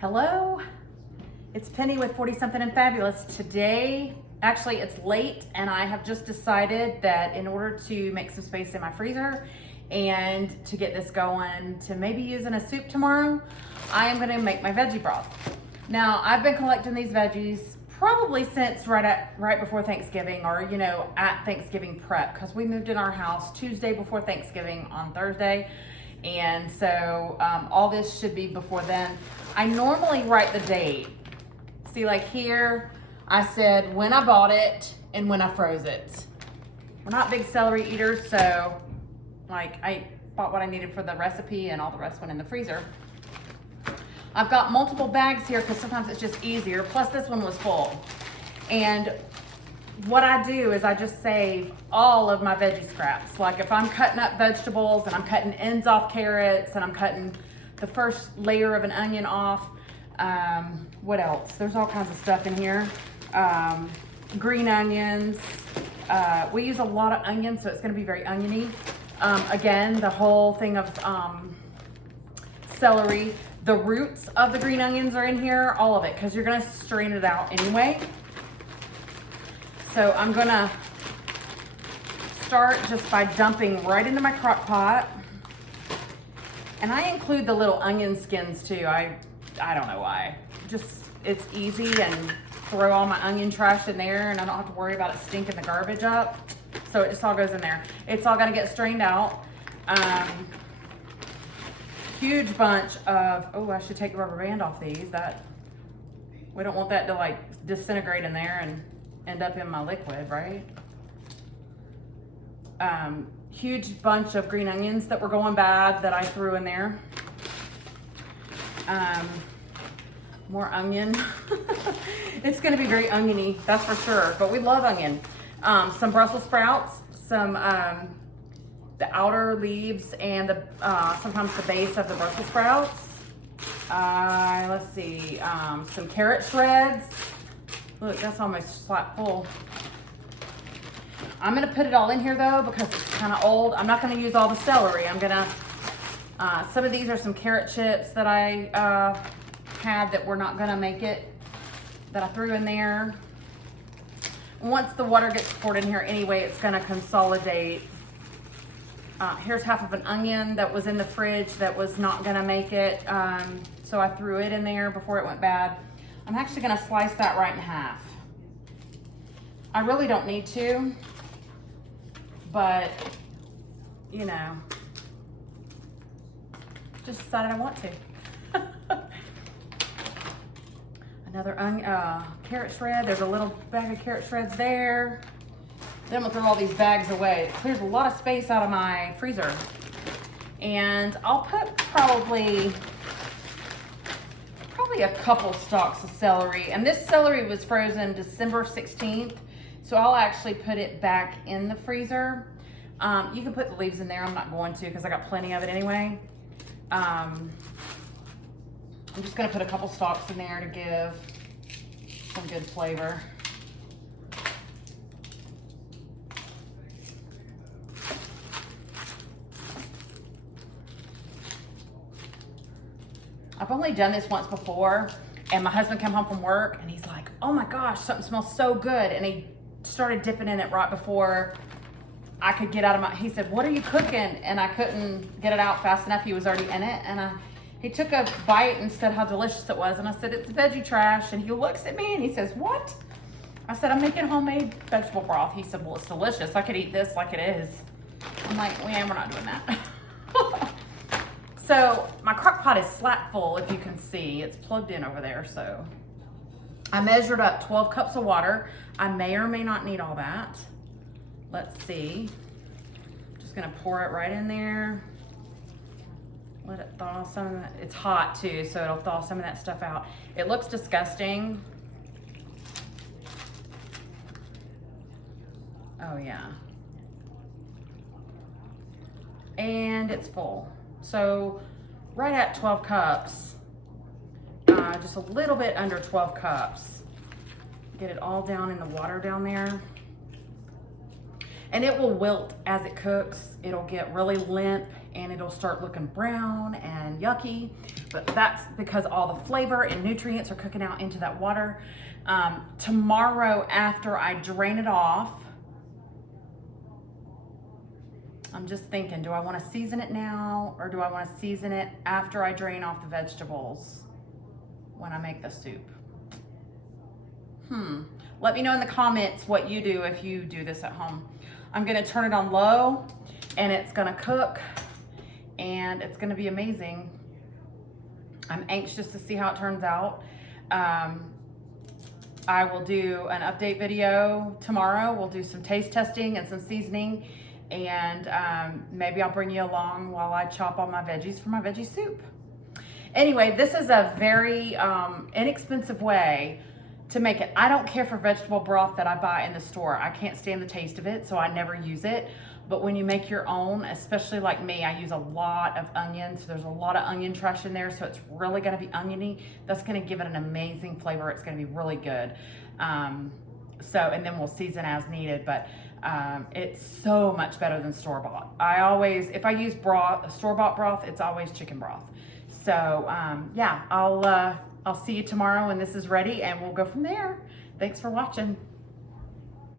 Hello, it's Penny with 40 Something and Fabulous. Today, actually it's late and I have just decided that in order to make some space in my freezer and to get this going to maybe use in a soup tomorrow, I am gonna make my veggie broth. Now, I've been collecting these veggies probably since right before Thanksgiving, or at Thanksgiving prep, because we moved in our house Tuesday before Thanksgiving on Thursday. And so all this should be before then. I normally write the date. See, like here, I said when I bought it and when I froze it. We're not big celery eaters, so like I bought what I needed for the recipe and all the rest went in the freezer. I've got multiple bags here because sometimes it's just easier. Plus this one was full. And what I do is I just save all of my veggie scraps. Like if I'm cutting up vegetables and I'm cutting ends off carrots and I'm cutting the first layer of an onion off, what else? There's all kinds of stuff in here. Green onions. We use a lot of onions, so it's gonna be very oniony. Again, the whole thing of celery. The roots of the green onions are in here, all of it, because you're gonna strain it out anyway. So I'm gonna start just by dumping right into my crock pot. And I include the little onion skins too. I don't know why. Just, it's easy, and throw all my onion trash in there and I don't have to worry about it stinking the garbage up. So it just all goes in there. It's all gonna get strained out. Huge bunch of, oh, I should take the rubber band off these. We don't want that to like disintegrate in there and end up in my liquid, right? Huge bunch of green onions that were going bad that I threw in there. More onion. It's gonna be very oniony, that's for sure, but we love onion. Some Brussels sprouts, some the outer leaves and the sometimes the base of the Brussels sprouts. Let's see, some carrot shreds. Look, that's almost flat full. I'm gonna put it all in here though because it's kind of old. I'm not gonna use all the celery. I'm gonna, some of these are some carrot chips that I had that were not gonna make it, that I threw in there. Once the water gets poured in here anyway, it's gonna consolidate. Here's half of an onion that was in the fridge that was not gonna make it. So I threw it in there before it went bad. I'm actually gonna slice that right in half. I really don't need to, but just decided I want to. Another carrot shred. There's a little bag of carrot shreds there. Then we'll throw all these bags away. It clears a lot of space out of my freezer. And I'll put probably a couple stalks of celery. And this celery was frozen December 16th. So I'll actually put it back in the freezer. You can put the leaves in there. I'm not going to because I got plenty of it anyway. I'm just gonna put a couple stalks in there to give some good flavor. I've only done this once before, and my husband came home from work and he's like, oh my gosh, something smells so good. And he started dipping in it right before I could get out of he said, what are you cooking? And I couldn't get it out fast enough. He was already in it. And he took a bite and said how delicious it was. And I said, it's veggie trash. And he looks at me and he says, what? I said, I'm making homemade vegetable broth. He said, well, it's delicious. I could eat this like it is. I'm like, well, yeah, we're not doing that. So my crock pot is slap full, if you can see. It's plugged in over there, so. I measured up 12 cups of water. I may or may not need all that. Let's see. Just gonna pour it right in there. Let it thaw some of that. It's hot too, so it'll thaw some of that stuff out. It looks disgusting. Oh yeah. And it's full. So right at 12 cups, just a little bit under 12 cups. Get it all down in the water down there. And it will wilt as it cooks. It'll get really limp and it'll start looking brown and yucky. But that's because all the flavor and nutrients are cooking out into that water. Tomorrow, after I drain it off, I'm just thinking, do I want to season it now, or do I want to season it after I drain off the vegetables when I make the soup? Let me know in the comments what you do if you do this at home. I'm gonna turn it on low, and it's gonna cook, and it's gonna be amazing. I'm anxious to see how it turns out. I will do an update video tomorrow. We'll do some taste testing and some seasoning, and maybe I'll bring you along while I chop all my veggies for my veggie soup. Anyway, this is a very inexpensive way to make it. I don't care for vegetable broth that I buy in the store. I can't stand the taste of it, so I never use it. But when you make your own, especially like me, I use a lot of onions. There's a lot of onion trash in there, so it's really gonna be oniony. That's gonna give it an amazing flavor. It's gonna be really good. And then we'll season as needed, but it's so much better than store-bought. If I use store-bought broth, it's always chicken broth. So yeah, I'll see you tomorrow when this is ready, and we'll go from there. Thanks for watching.